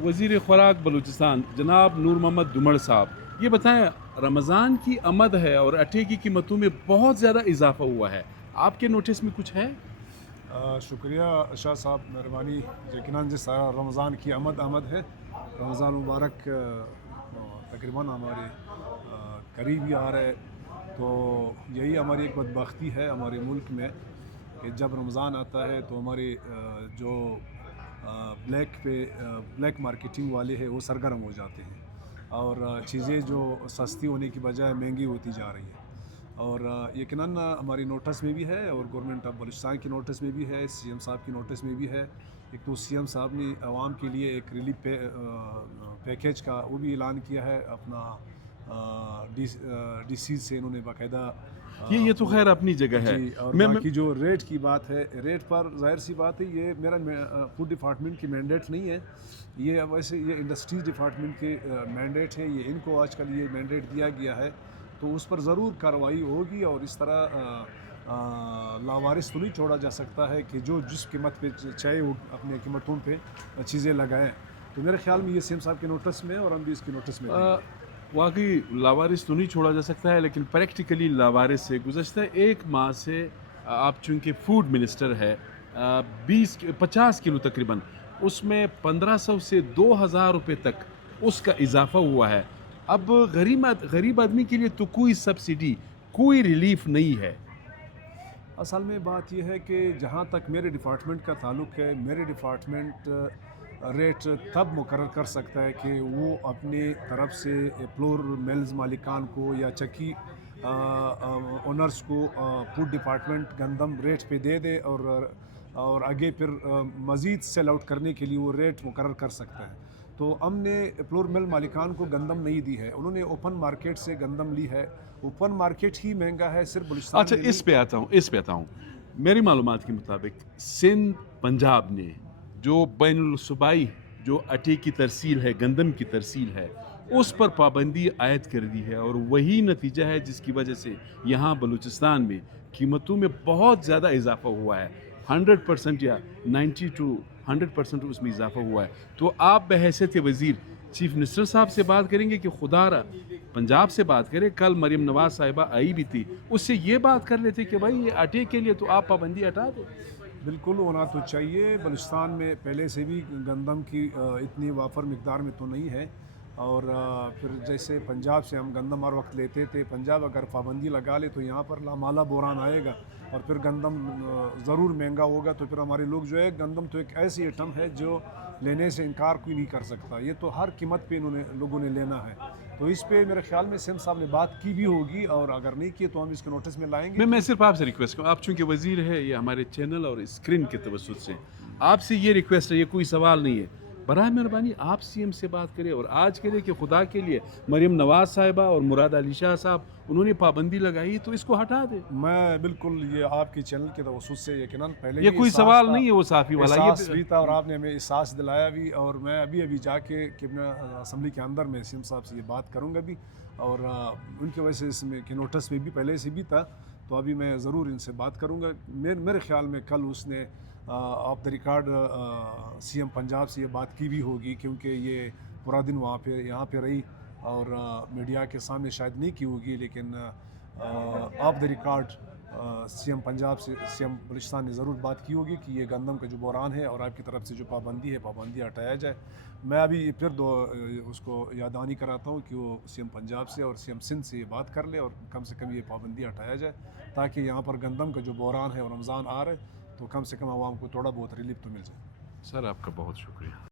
वज़ीर ख़ुराक बलूचिस्तान जनाब नूर मोहम्मद दुमड़ साहब, ये बताएं, रमज़ान की आमद है और आटे की कीमतों में बहुत ज़्यादा इजाफा हुआ है, आपके नोटिस में कुछ है? शुक्रिया शाह साहब, मेहरबानी। यकीनन जिस तरह रमज़ान की आमद है, रमज़ान मुबारक तकरीबन हमारे करीब ही आ रहा है। तो यही हमारी एक बदबख्ती है हमारे मुल्क में कि जब रमज़ान आता है तो हमारे जो ब्लैक मार्केटिंग वाले हैं वो सरगर्म हो जाते हैं और चीज़ें जो सस्ती होने की बजाय महंगी होती जा रही है। और यकीनन हमारी नोटिस में भी है और गवर्नमेंट ऑफ बलूचिस्तान की नोटिस में भी है, सीएम साहब की नोटिस में भी है। एक तो सीएम साहब ने आवाम के लिए एक रिलीफ पैकेज का वो भी ऐलान किया है अपना डीसी से इन्होंने बाकायदा ये तो खैर अपनी जगह है। जी। और मैं बाकी जो रेट की बात है, रेट पर ज़ाहिर सी बात है, ये मेरा फूड डिपार्टमेंट की मैंडेट नहीं है, ये वैसे ये इंडस्ट्रीज़ डिपार्टमेंट के मैंडेट है, ये इनको आजकल ये मैंडेट दिया गया है, तो उस पर ज़रूर कार्रवाई होगी। और इस तरह लावारिस तो नहीं छोड़ा जा सकता है कि जो जिस कीमत पे चाहे वो अपने कीमतों पे चीज़ें लगाएं। तो मेरे ख्याल में ये सीएम साहब के नोटिस में और हम भी इसकी नोटिस में देंगे। वाकई लावारिस तो नहीं छोड़ा जा सकता है, लेकिन प्रैक्टिकली लावारिस से गुज़श्ता एक माह से आप चूँकि फूड मिनिस्टर है, 50 किलो तकरीबन, उसमें 1500 से 2000 रुपये तक उसका इजाफा हुआ है। अब गरीब आदमी के लिए तो कोई सब्सिडी, कोई रिलीफ नहीं है। असल में बात यह है कि जहाँ तक मेरे डिपार्टमेंट का ताल्लुक़ है, मेरे डिपार्टमेंट रेट तब मुकर्रर कर सकता है कि वो अपनी तरफ से फ्लोर मिल्स मालिकान को या चक्की ओनर्स को फूड डिपार्टमेंट गंदम रेट पे दे दे और आगे फिर मज़ीद सेल आउट करने के लिए वो रेट मुकर्रर कर सकता है। तो हमने फ्लोर मिल मालिकान को गंदम नहीं दी है, उन्होंने ओपन मार्केट से गंदम ली है। ओपन मार्केट ही महंगा है सिर्फ बलूचिस्तान अच्छा, में इस पे आता हूँ। मेरी मालूमात के मुताबिक सिंध पंजाब ने जो बैनुल सूबाई जो आटे की तरसील है, गंदम की तरसील है, उस पर पाबंदी आयद कर दी है और वही नतीजा है जिसकी वजह से यहाँ बलूचिस्तान में कीमतों में बहुत ज़्यादा इजाफा हुआ है। 100% या 90 टू 100% उसमें इजाफा हुआ है। तो आप बहैसियत वज़ीर चीफ मिनिस्टर साहब से बात करेंगे कि खुदारा पंजाब से बात करें। कल मरियम नवाज साहिबा आई भी थी, उससे ये बात कर लेते कि भाई ये आटे के लिए तो आप पाबंदी हटा दो। बिल्कुल होना तो चाहिए। बलूचिस्तान में पहले से भी गंदम की इतनी वाफर मिकदार में तो नहीं है। और फिर जैसे पंजाब से हम गंदम हर वक्त लेते थे, पंजाब अगर पाबंदी लगा ले तो यहाँ पर लामाला बोरान आएगा और फिर गंदम ज़रूर महंगा होगा। तो फिर हमारे लोग जो है, गंदम तो एक ऐसी आइटम है जो लेने से इनकार कोई नहीं कर सकता, ये तो हर कीमत पे लोगों ने लेना है। तो इस पे मेरे ख्याल में सीएम साहब ने बात की भी होगी और अगर नहीं की तो हम इसके नोटिस में लाएंगे। मैं सिर्फ आपसे रिक्वेस्ट करूँ, आप चूंकि वजीर है, ये हमारे चैनल और स्क्रीन के तवज्जुह से आपसे ये रिक्वेस्ट है, ये कोई सवाल नहीं है, बराह मेहरबानी आप सीएम से बात करें और आज के लिए कि खुदा के लिए मरियम नवाज साहिबा और मुराद अली शाह साहब उन्होंने पाबंदी लगाई तो इसको हटा दे। मैं बिल्कुल ये आपके चैनल के तवज्जुह से यकीनन पहले ये कोई सवाल नहीं है वो साफ़ी वाला, एहसास भी था और आपने हमें एहसास दिलाया भी। और मैं अभी जाके असम्बली के अंदर में सीएम साहब से ये बात करूँगा भी और उनकी वजह से इसमें कि नोटिस में भी पहले से भी था, तो अभी मैं ज़रूर इनसे बात करूँगा। मेरे ख्याल में कल उसने of the record CM Punjab से ये बात की भी होगी, क्योंकि ये पूरा दिन यहाँ पे रही और मीडिया के सामने शायद नहीं की होगी, लेकिन of the record CM Punjab से सीएम बलूचिस्तान ने ज़रूर बात की होगी कि ये गंदम का जो बहरान है और आपकी तरफ से जो पाबंदी है, पाबंदी हटाया जाए। मैं अभी फिर उसको यादआनी कराता हूँ कि वो सीएम पंजाब से और सीएम सिंध से ये बात कर ले और कम से कम ये पाबंदी हटाया जाए, ताकि यहाँ पर गंदम का जो बहरान है और रमज़ान आ रहा है तो कम से कम आवाम को थोड़ा बहुत रिलीफ तो मिल जाए। सर आपका बहुत शुक्रिया।